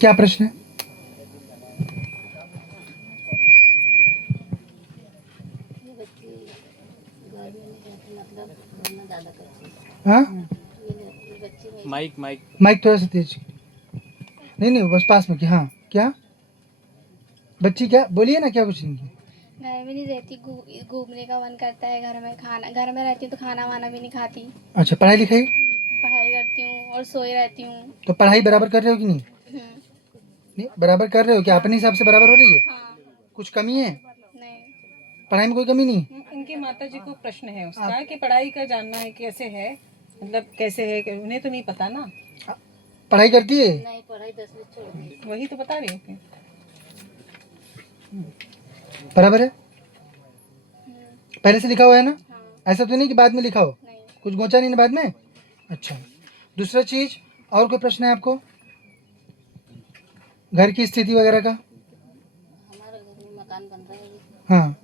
क्या प्रश्न है? हाँ, माइक माइक माइक थोड़ा सा तेज। नहीं बस पास में की। हाँ, क्या बच्ची क्या बोलिए ना, क्या कुछ नहीं। घर में नहीं रहती, घूमने का मन करता है। घर में रहती हूँ तो खाना वाना भी नहीं खाती। अच्छा, पढ़ाई लिखाई? पढ़ाई करती हूँ और सोए रहती हूँ। तो पढ़ाई बराबर कर रहे हो कि नहीं? नहीं, बराबर कर रहे हो क्या? अपने हिसाब से बराबर हो रही है? हाँ। कुछ कमी है? नहीं। पढ़ाई में कोई कमी नहीं? इनकी माता जी को प्रश्न है उसका कि पढ़ाई का जानना है कैसे है, मतलब कैसे है, उन्हें तो नहीं पता ना। पढ़ाई करती है? नहीं, पढ़ाई 10वीं छोड़ दी। वही तो बता रही हूँ कि बराबर है। पहले से लिखा हुआ है ना? हाँ। ऐसा तो नहीं कि बाद में लिखा हो? नहीं। कुछ गोचा नहीं ना बाद में? अच्छा, दूसरा चीज, और कोई प्रश्न है आपको? घर की स्थिति वगैरह का? हमारा घर में मकान बन रहा है अभी। हाँ,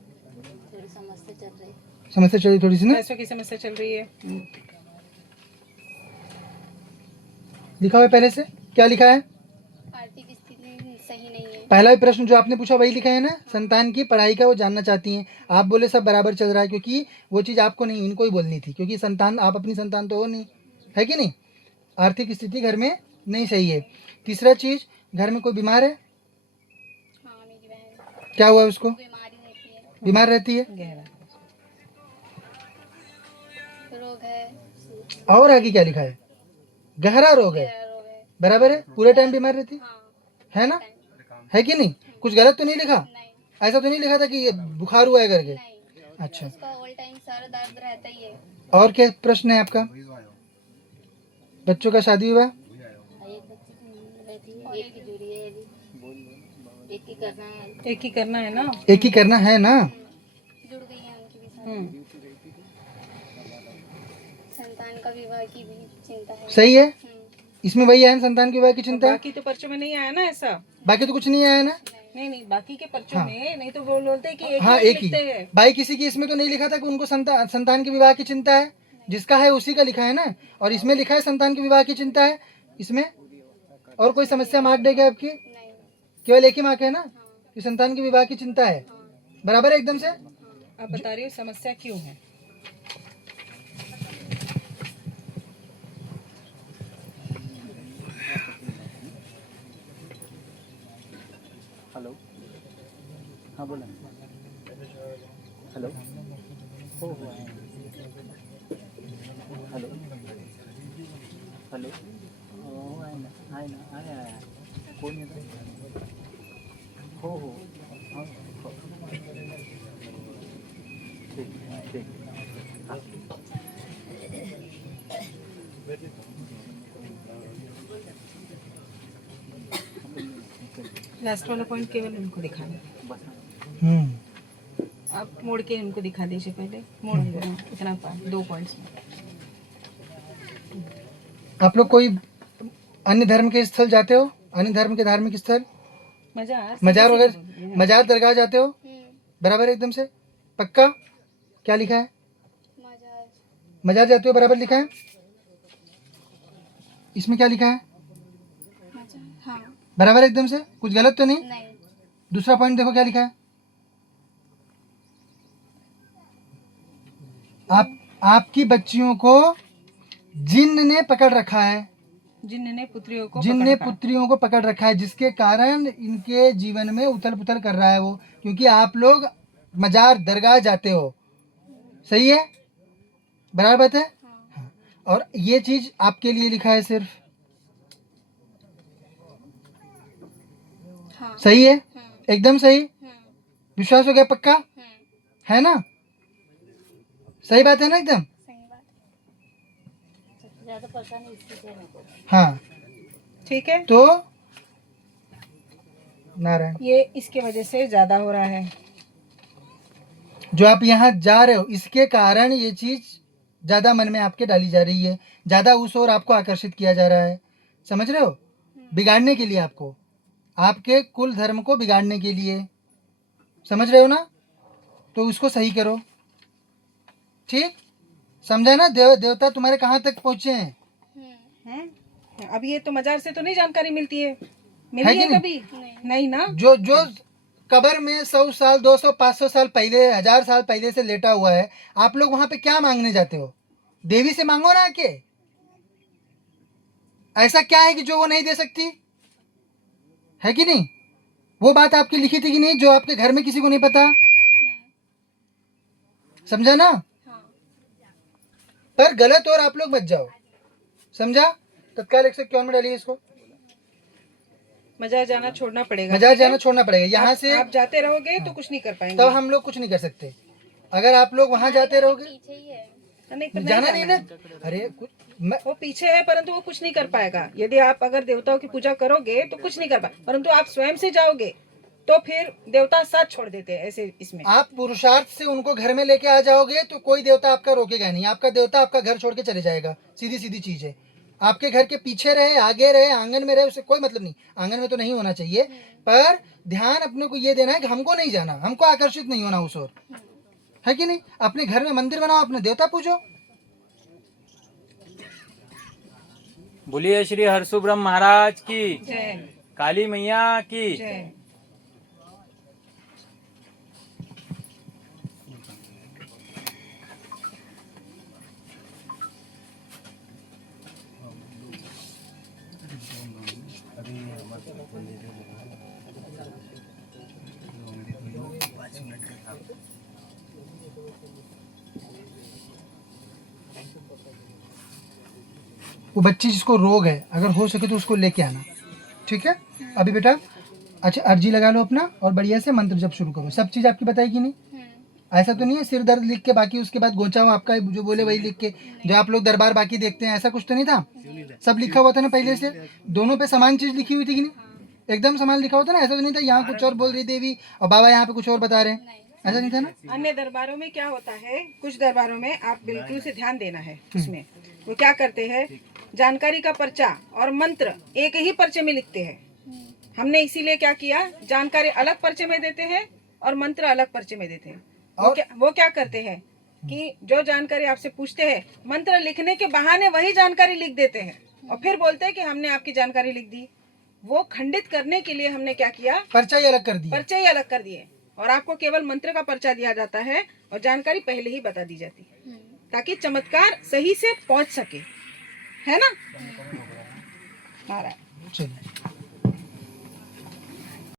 थोड़ी समस्या चल रही है। समस्या चली थोड़ी सी ना? पैसों की समस्या चल रही है। लिखा हुआ है पहले से? क्या लिखा है? आर्थिक स्थिति सही नहीं है। पहला भी प्रश्न जो आपने पूछा वही लिखा है ना? संतान की पढ़ाई का वो जानना चाहती हैं। आप बोले सब बराबर चल रहा है, क्योंकि वो चीज़ आपको नहीं, इनको ही बोलनी थी, क्योंकि संतान, आप अपनी संतान तो हो नहीं, है कि नहीं? आर्थिक स्थिति घर में नहीं सही है। तीसरा चीज, घर में कोई बीमार है? हाँ, मेरी बहन क्या हुआ है उसको? बीमारी रहती है। बीमार रहती है? गहरा रोग है। और आगे क्या लिखा है? गहरा रोग है। गहरा रोग है। बराबर है, पूरे टाइम बीमार रहती हाँ। है ना? है कि नहीं? कुछ गलत तो नहीं लिखा? नहीं। ऐसा तो नहीं लिखा था कि ये बुखार हुआ है करके? नहीं। अच्छा, उसका ऑल टाइम सर दर्द रहता ही है। और क्या प्रश्न है आपका? बच्चों का शादी विवाह? एक बच्ची रहती है, एक की जुड़ी है अभी। एक ही करना है। एक ही करना है ना। एक ही करना है ना? जुड़ गई है उनकी भी शादी। संतान का विवाह की भी चिंता है। सही है। इसमें वही है, संतान के विवाह की चिंता है। बाकी तो पर्चों में नहीं आया ना ऐसा। बाकी तो कुछ नहीं आया ना? नहीं, बाकी के पर्चों हाँ। में नहीं तो वो बोलते हैं कि एक हाँ, ही एक ही। लिखते हैं। भाई किसी की इसमें तो नहीं लिखा था कि उनको संतान के विवाह की चिंता है। जिसका है उसी का लिखा है ना। और इसमें लिखा है संतान के विवाह की चिंता है। इसमें और कोई समस्या मार्क देगा आपकी? नहीं। केवल एक ही मार्क है ना, कि संतान के विवाह की चिंता है। बराबर है एकदम से? आप बता रही हो समस्या क्यों है। हेलो, हाँ बोला। हेलो, हो हेलो हेलो, हो आहे ना कोण येतं? हो हाँ हो, ठीक ठीक हाँ। लास्ट वाला पॉइंट केवल उनको दिखाना। आप मोड़ के उनको दिखा दीजिए पहले। मोड़ इतना 2 पॉइंट्स में। आप लोग कोई अन्य धर्म के स्थल जाते हो? अन्य धर्म के धार्मिक स्थल, मजार वगैरह, मजार दरगाह जाते हो? बराबर है एकदम से? पक्का? क्या लिखा है? मजार जाते हो, बराबर लिखा है। इसमें क्या लिखा है? हाँ। बराबर एकदम से? कुछ गलत तो नहीं? नहीं। दूसरा पॉइंट देखो क्या लिखा है। आपकी बच्चियों को जिन्न ने पकड़ रखा है। जिन्न ने पुत्रियों को पकड़ रखा है, जिसके कारण इनके जीवन में उथल पुथल कर रहा है वो, क्योंकि आप लोग मजार दरगाह जाते हो। सही है? बराबर बात है? हाँ। और ये चीज आपके लिए लिखा है सिर्फ। हाँ। सही है? एकदम सही। विश्वास हो गया? पक्का है ना? सही बात है ना? एकदम सही बात। ज्यादा परेशानी इसकी है मेरे को। हाँ, ठीक है। तो नारायण, ये इसके वजह से ज्यादा हो रहा है। जो आप यहाँ जा रहे हो इसके कारण ये चीज ज्यादा मन में आपके डाली जा रही है, ज्यादा उस ओर आपको आकर्षित किया जा रहा है। समझ रहे हो? बिगाड़ने के लिए, आपको, आपके कुल धर्म को बिगाड़ने के लिए। समझ रहे हो ना? तो उसको सही करो। ठीक समझा ना? देवता तुम्हारे कहाँ तक पहुंचे हैं? अब ये तो मजार से तो नहीं जानकारी मिलती है। मिली है कि है नहीं? कभी? नहीं। नहीं ना। जो जो कब्र में 100 साल 200 500 साल पहले 1000 साल पहले से लेटा हुआ है, आप लोग वहां पे क्या मांगने जाते हो? देवी से मांगो ना आके। ऐसा क्या है कि जो वो नहीं दे सकती? है कि नहीं? वो बात आपकी लिखी थी कि नहीं, जो आपके घर में किसी को नहीं पता? हाँ। समझा ना? हाँ। पर गलत और आप लोग बच जाओ। समझा? तत्काल 151 में डालिए इसको। मजार जाना छोड़ना पड़ेगा। मजार ठीक है? जाना छोड़ना पड़ेगा यहाँ से। आप जाते रहोगे तो कुछ नहीं कर पाएंगे। तब हम लोग कुछ नहीं कर सकते। अगर आप लोग वहां जाते रहोगे, पीछे ही है। नहीं, पर जाना नहीं नहीं जाना ना। है। अरे कुछ वो पीछे है परंतु वो कुछ नहीं कर पाएगा। यदि आप अगर देवताओं की पूजा करोगे तो कुछ नहीं कर पाए, परंतु आप स्वयं से जाओगे तो फिर देवता साथ छोड़ देते हैं ऐसे इसमें। आप पुरुषार्थ से उनको घर में लेके आ जाओगे तो कोई देवता आपका रोकेगा नहीं। आपका देवता आपका घर छोड़ के चले जाएगा। सीधी सीधी चीज है। आपके घर के पीछे रहे, आगे रहे, आंगन में रहे, उससे कोई मतलब नहीं। आंगन में तो नहीं होना चाहिए, पर ध्यान अपने को ये देना है कि हमको नहीं जाना, हमको आकर्षित नहीं होना उस ओर। है कि नहीं? अपने घर में मंदिर बनाओ, अपने देवता पूजो। बोलिए श्री हरसुब्रह्म महाराज की, जय काली मैया की। जय। वो बच्ची जिसको रोग है, अगर हो सके तो उसको लेके आना। ठीक है? अभी बेटा अच्छा अर्जी लगा लो अपना और बढ़िया से मंत्र जप शुरू करो। सब चीज आपकी बताई कि नहीं? ऐसा तो नहीं है सिर दर्द लिख के बाकी उसके बाद गोचा हो आपका जो बोले वही लिख के, जो आप लोग दरबार बाकी देखते हैं, ऐसा कुछ तो नहीं था? सब लिखा हुआ था ना पहले से? दोनों पे समान चीज लिखी हुई थी कि नहीं? एकदम समान लिखा हुआ था ना? ऐसा तो नहीं था यहाँ कुछ और बोल रही देवी और बाबा यहाँ पे कुछ और बता रहे हैं? ऐसा नहीं था ना? अन्य दरबारों में क्या होता है, कुछ दरबारों में आप बिल्कुल से ध्यान देना है उसमें। वो क्या करते हैं, जानकारी का पर्चा और मंत्र एक ही पर्चे में लिखते हैं। हमने इसीलिए क्या किया, जानकारी अलग पर्चे में देते हैं और मंत्र अलग पर्चे में देते हैं। वो क्या करते हैं कि जो जानकारी आपसे पूछते हैं, मंत्र लिखने के बहाने वही जानकारी लिख देते हैं और फिर बोलते हैं कि हमने आपकी जानकारी लिख दी। वो खंडित करने के लिए हमने क्या किया, पर्चा ही अलग कर दिया। पर्चे ही अलग कर दिए और आपको केवल मंत्र का पर्चा दिया जाता है और जानकारी पहले ही बता दी जाती है ताकि चमत्कार सही से पहुंच सके। है ना? महाराज चलिए।